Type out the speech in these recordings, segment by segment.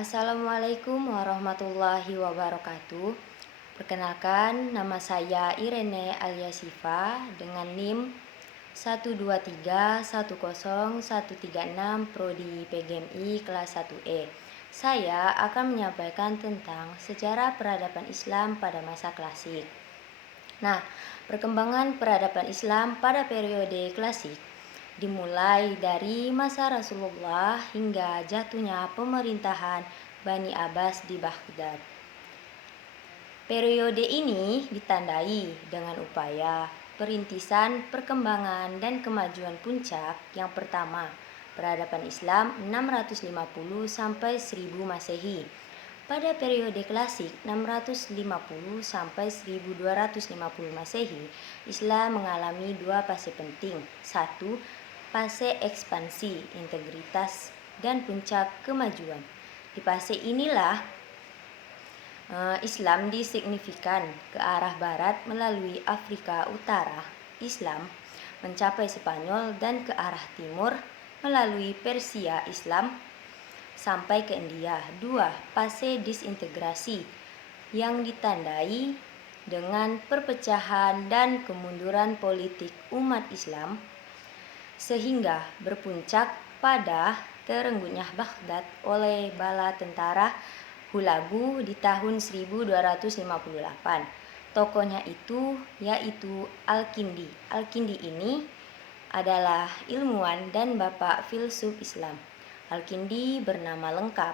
Assalamualaikum warahmatullahi wabarakatuh. Perkenalkan, nama saya Irene Alyasifa dengan NIM 123101036 Prodi PGMI kelas 1E. Saya akan menyampaikan tentang sejarah peradaban Islam pada masa klasik. Nah, perkembangan peradaban Islam pada periode klasik dimulai dari masa Rasulullah hingga jatuhnya pemerintahan Bani Abbas di Baghdad. Periode ini ditandai dengan upaya perintisan, perkembangan, dan kemajuan puncak. Yang pertama, peradaban Islam 650 sampai 1000 Masehi. Pada periode klasik 650 sampai 1250 Masehi, Islam mengalami dua fase penting. Satu, fase ekspansi, integritas, dan puncak kemajuan. Di fase inilah Islam disignifikan ke arah barat melalui Afrika Utara. Islam mencapai Spanyol dan ke arah timur melalui Persia. Islam sampai ke India. Dua, fase disintegrasi yang ditandai dengan perpecahan dan kemunduran politik umat Islam sehingga berpuncak pada terenggunya Baghdad oleh bala tentara Hulagu di tahun 1258. Tokohnya itu yaitu Al-Kindi. Al-Kindi ini adalah ilmuwan dan bapak filsuf Islam. Al-Kindi bernama lengkap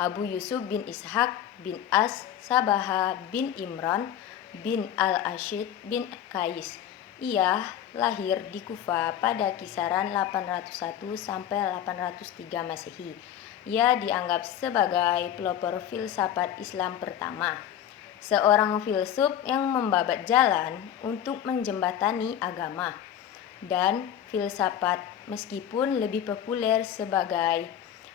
Abu Yusuf bin Ishaq bin As-Sabaha bin Imran bin Al-Ashid bin Qais. Ia lahir di Kufa pada kisaran 801 sampai 803 Masehi. Ia dianggap sebagai pelopor filsafat Islam pertama, seorang filsuf yang membabat jalan untuk menjembatani agama dan filsafat. Meskipun lebih populer sebagai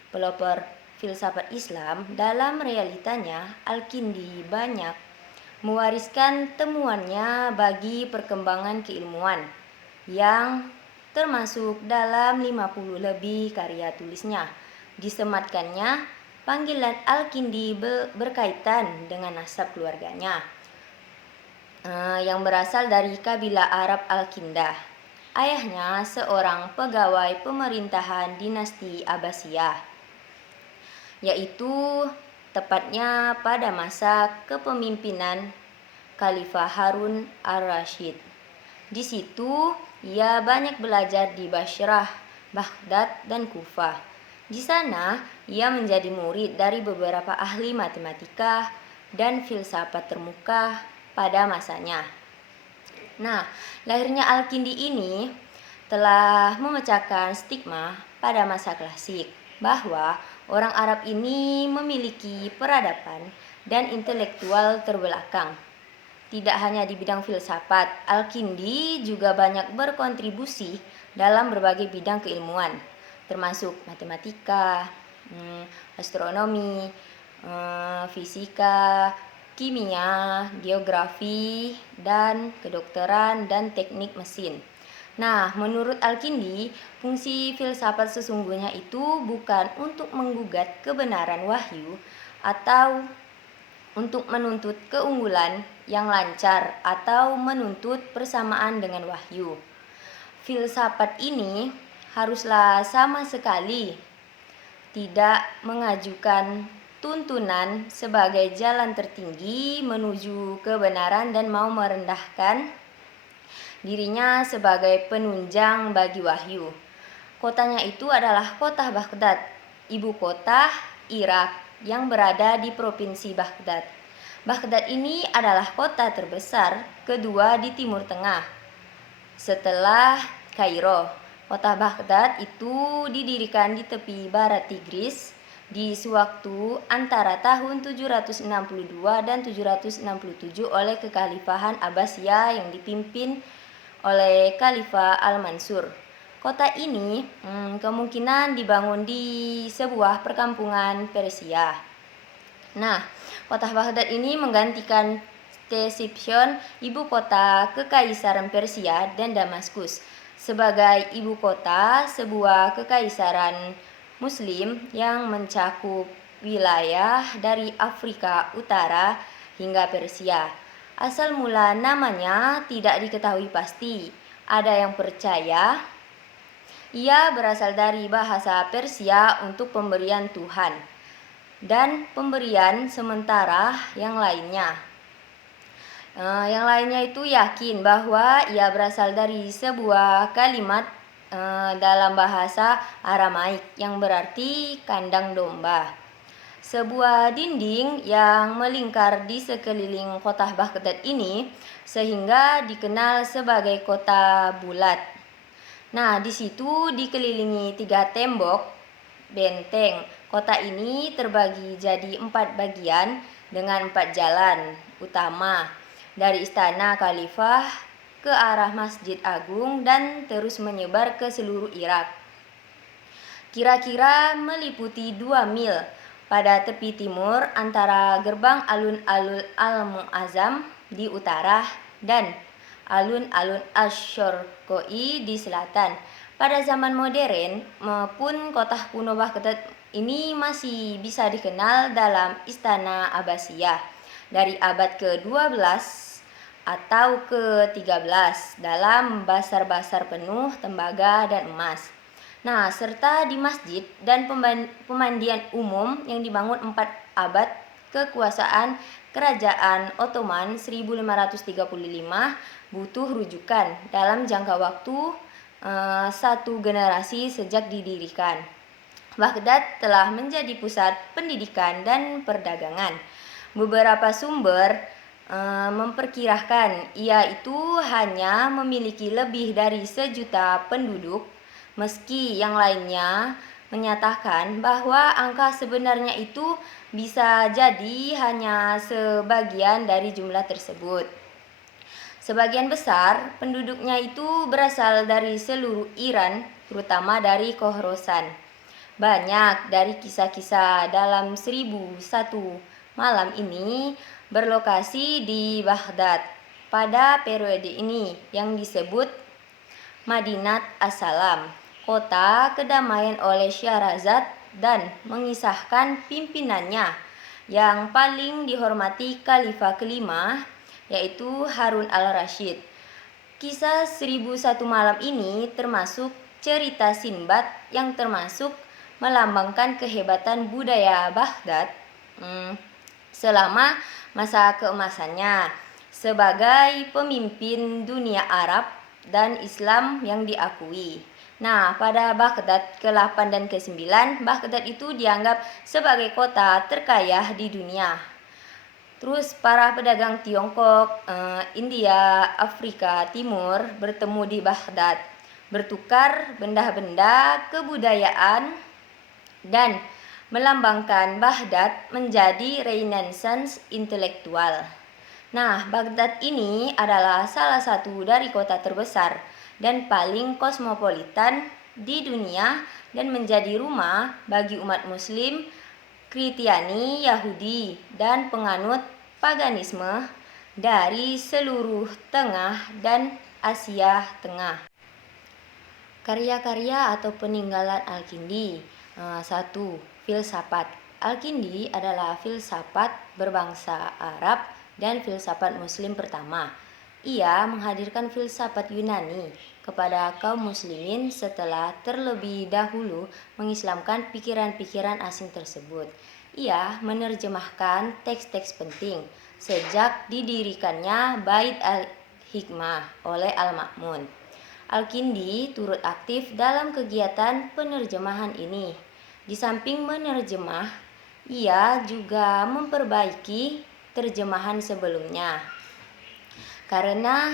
pelopor filsafat Islam, dalam realitanya Al-Kindi banyak mewariskan temuannya bagi perkembangan keilmuan yang termasuk dalam 50 lebih karya tulisnya. Disematkannya panggilan Al-Kindi berkaitan dengan nasab keluarganya yang berasal dari kabilah Arab Al-Kindah. Ayahnya seorang pegawai pemerintahan dinasti Abbasiyah, yaitu tepatnya pada masa kepemimpinan Khalifah Harun ar-Rasyid. Di situ ia banyak belajar di Bashrah, Baghdad, dan Kufah. Di sana ia menjadi murid dari beberapa ahli matematika dan filsafat termuka pada masanya. Nah, lahirnya Al-Kindi ini telah memecahkan stigma pada masa klasik bahwa orang Arab ini memiliki peradaban dan intelektual terbelakang. Tidak hanya di bidang filsafat, Al-Kindi juga banyak berkontribusi dalam berbagai bidang keilmuan, termasuk matematika, astronomi, fisika, kimia, geografi, dan kedokteran dan teknik mesin. Nah, menurut Al-Kindi, fungsi filsafat sesungguhnya itu bukan untuk menggugat kebenaran wahyu atau untuk menuntut keunggulan yang lancar atau menuntut persamaan dengan wahyu. Filsafat ini haruslah sama sekali tidak mengajukan tuntunan sebagai jalan tertinggi menuju kebenaran dan mau merendahkan dirinya sebagai penunjang bagi wahyu. Kotanya itu adalah kota Baghdad, ibu kota Irak yang berada di provinsi Baghdad. Baghdad ini adalah kota terbesar kedua di Timur Tengah setelah Kairo. Kota Baghdad itu didirikan di tepi barat Tigris di sewaktu antara tahun 762 dan 767 oleh kekhalifahan Abbasiyah yang dipimpin oleh Khalifah Al-Mansur. Kota ini kemungkinan dibangun di sebuah perkampungan Persia. Nah, kota Baghdad ini menggantikan Ctesiphon, ibu kota kekaisaran Persia, dan Damaskus sebagai ibu kota sebuah kekaisaran Muslim yang mencakup wilayah dari Afrika Utara hingga Persia. Asal mula namanya tidak diketahui pasti. Ada yang percaya ia berasal dari bahasa Persia untuk pemberian Tuhan dan pemberian sementara yang lainnya. Yang lainnya itu yakin bahwa ia berasal dari sebuah kalimat dalam bahasa Aramaik yang berarti kandang domba. Sebuah dinding yang melingkar di sekeliling kota Baghdad ini sehingga dikenal sebagai kota bulat. Nah, di situ dikelilingi 3 tembok benteng. Kota ini terbagi jadi 4 bagian dengan 4 jalan utama dari Istana Khalifah ke arah Masjid Agung dan terus menyebar ke seluruh Irak. Kira-kira meliputi 2 mil pada tepi timur antara gerbang alun-alun Al-Mu'azzam di utara dan alun-alun Asy-Syarqi di selatan. Pada zaman modern maupun kota kuno Baghdad ini masih bisa dikenal dalam Istana Abbasiyah dari abad ke-12 atau ke-13 dalam basar-basar penuh tembaga dan emas. Nah, serta di masjid dan pemandian umum yang dibangun 4 abad kekuasaan Kerajaan Ottoman 1535 butuh rujukan dalam jangka waktu 1 generasi sejak didirikan. Baghdad telah menjadi pusat pendidikan dan perdagangan. Beberapa sumber memperkirakan ia itu hanya memiliki lebih dari 1 juta penduduk, meski yang lainnya menyatakan bahwa angka sebenarnya itu bisa jadi hanya sebagian dari jumlah tersebut. Sebagian besar penduduknya itu berasal dari seluruh Iran, terutama dari Khorasan. Banyak dari kisah-kisah dalam 1001 malam ini berlokasi di Baghdad pada periode ini yang disebut Madinat As-Salam, kota kedamaian oleh Syahrazad, dan mengisahkan pimpinannya yang paling dihormati Khalifah kelima yaitu Harun al-Rasyid. Kisah 1001 malam ini termasuk cerita Sinbad yang termasuk melambangkan kehebatan budaya Baghdad selama masa keemasannya sebagai pemimpin dunia Arab dan Islam yang diakui. Nah, pada Baghdad ke-8 dan ke-9, Baghdad itu dianggap sebagai kota terkaya di dunia. Terus para pedagang Tiongkok, India, Afrika Timur bertemu di Baghdad, bertukar benda-benda kebudayaan dan melambangkan Baghdad menjadi renaissance intelektual. Nah, Baghdad ini adalah salah satu dari kota terbesar dan paling kosmopolitan di dunia dan menjadi rumah bagi umat Muslim, Kristiani, Yahudi, dan penganut paganisme dari seluruh Tengah dan Asia Tengah. Karya-karya atau peninggalan Al-Kindi. 1. Filsafat. Al-Kindi adalah filsafat berbangsa Arab dan filsafat Muslim pertama. Ia menghadirkan filsafat Yunani kepada kaum muslimin setelah terlebih dahulu mengislamkan pikiran-pikiran asing tersebut. Ia menerjemahkan teks-teks penting sejak didirikannya Bait al-Hikmah oleh Al-Ma'mun. Al-Kindi turut aktif dalam kegiatan penerjemahan ini. Di samping menerjemah, ia juga memperbaiki terjemahan sebelumnya. Karena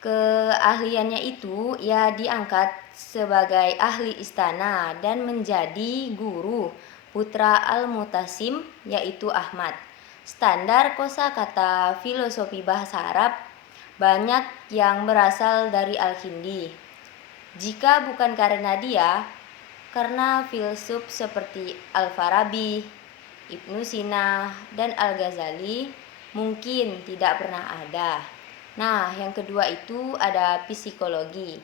keahliannya itu, ia diangkat sebagai ahli istana dan menjadi guru putra Al-Mutasim, yaitu Ahmad. Standar kosakata filosofi bahasa Arab banyak yang berasal dari Al-Kindi. Jika bukan karena dia, karena filsuf seperti Al-Farabi, Ibnu Sina, dan Al-Ghazali mungkin tidak pernah ada. Nah, yang kedua itu ada psikologi.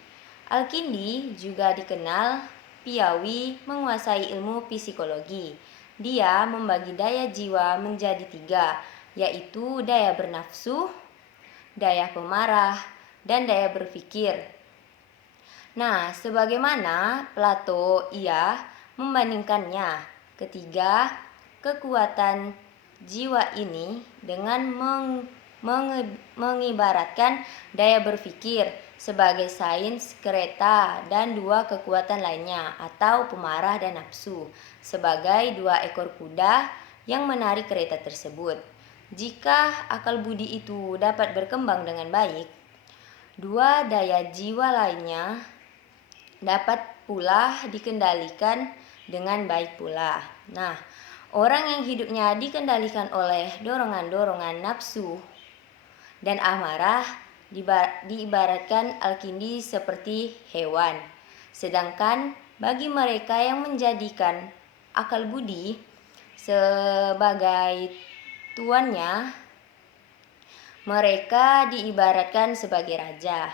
Al-Kindi juga dikenal Piawi menguasai ilmu psikologi. Dia membagi daya jiwa menjadi 3, yaitu daya bernafsu, daya pemarah, dan daya berpikir. Nah, sebagaimana Plato ia membandingkannya, ketiga kekuatan jiwa ini dengan mengibaratkan daya berpikir sebagai sains kereta dan 2 kekuatan lainnya atau pemarah dan nafsu sebagai 2 ekor kuda yang menarik kereta tersebut. Jika akal budi itu dapat berkembang dengan baik, 2 daya jiwa lainnya dapat pula dikendalikan dengan baik pula. Nah, orang yang hidupnya dikendalikan oleh dorongan-dorongan nafsu dan amarah diibaratkan Al-Kindi seperti hewan. Sedangkan bagi mereka yang menjadikan akal budi sebagai tuannya, mereka diibaratkan sebagai raja.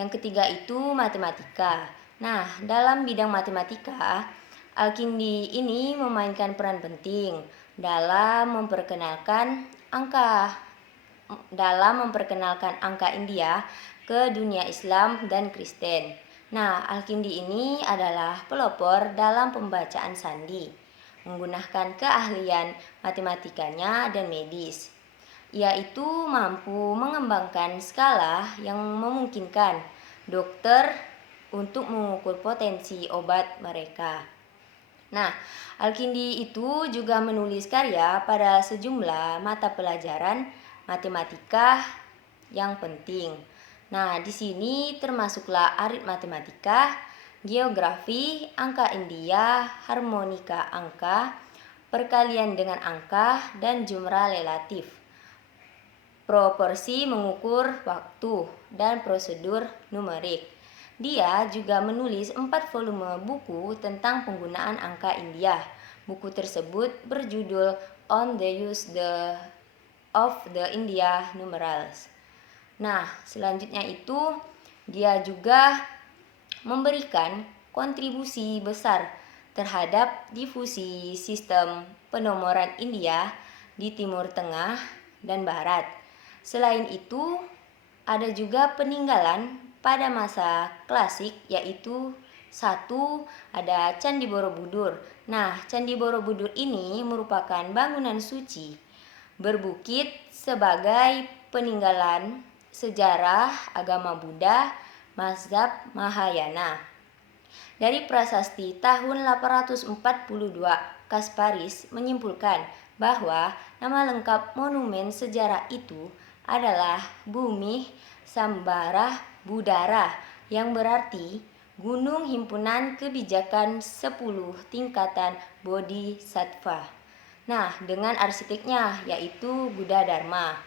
Yang ketiga itu matematika. Nah, dalam bidang matematika, Al-Kindi ini memainkan peran penting dalam memperkenalkan angka India ke dunia Islam dan Kristen. Nah, Al-Kindi ini adalah pelopor dalam pembacaan sandi, menggunakan keahlian matematikanya dan medis. Ia itu mampu mengembangkan skala yang memungkinkan dokter untuk mengukur potensi obat mereka. Nah, Al-Kindi itu juga menulis karya pada sejumlah mata pelajaran matematika yang penting. Nah, di sini termasuklah aritmatika, geografi, angka India, harmonika angka, perkalian dengan angka, dan jumlah relatif, proporsi mengukur waktu, dan prosedur numerik. Dia juga menulis 4 volume buku tentang penggunaan angka India. Buku tersebut berjudul On the Use of the India Numerals. Nah, selanjutnya itu dia juga memberikan kontribusi besar terhadap difusi sistem penomoran India di Timur Tengah dan Barat. Selain itu, ada juga peninggalan pada masa klasik, yaitu 1, ada Candi Borobudur. Nah, Candi Borobudur ini merupakan bangunan suci berbukit sebagai peninggalan sejarah agama Buddha mazhab Mahayana. Dari prasasti tahun 842, Kasparis menyimpulkan bahwa nama lengkap monumen sejarah itu adalah Bumi Sambara Budara, yang berarti Gunung Himpunan Kebijakan 10 Tingkatan Bodhisattva. Nah, dengan arsiteknya yaitu Buddha Dharma.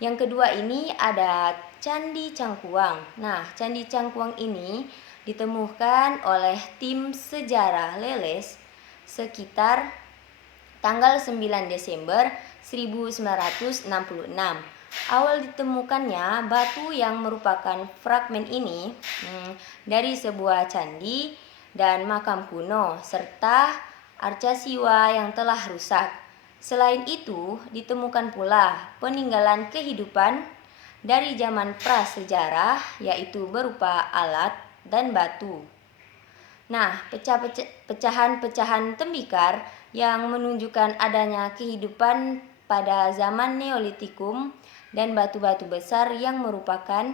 Yang kedua ini ada Candi Cangkuang. Nah, Candi Cangkuang ini ditemukan oleh tim sejarah Leles sekitar tanggal 9 Desember 1966. Awal ditemukannya batu yang merupakan fragmen ini dari sebuah candi dan makam kuno serta arca siwa yang telah rusak. Selain itu, ditemukan pula peninggalan kehidupan dari zaman prasejarah, yaitu berupa alat dan batu. Nah, pecahan-pecahan tembikar yang menunjukkan adanya kehidupan pada zaman Neolitikum dan batu-batu besar yang merupakan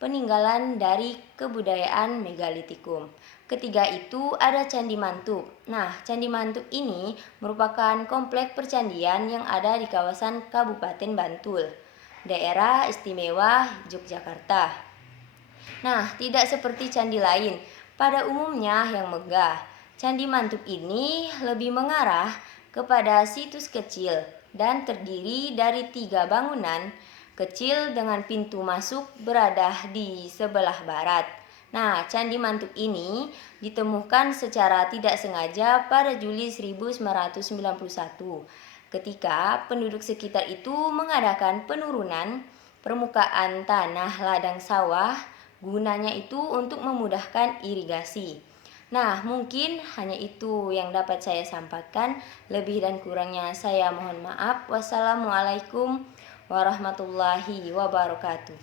peninggalan dari kebudayaan Megalitikum. Ketiga itu ada Candi Mantuk. Nah, Candi Mantuk ini merupakan kompleks percandian yang ada di kawasan Kabupaten Bantul, Daerah Istimewa Yogyakarta. Nah, tidak seperti candi lain pada umumnya yang megah. Candi Mantuk ini lebih mengarah kepada situs kecil dan terdiri dari 3 bangunan kecil dengan pintu masuk berada di sebelah barat. Nah, Candi Mantuk ini ditemukan secara tidak sengaja pada Juli 1991 ketika penduduk sekitar itu mengadakan penurunan permukaan tanah ladang sawah, gunanya itu untuk memudahkan irigasi. Nah, mungkin hanya itu yang dapat saya sampaikan. Lebih dan kurangnya saya mohon maaf. Wassalamualaikum warahmatullahi wabarakatuh.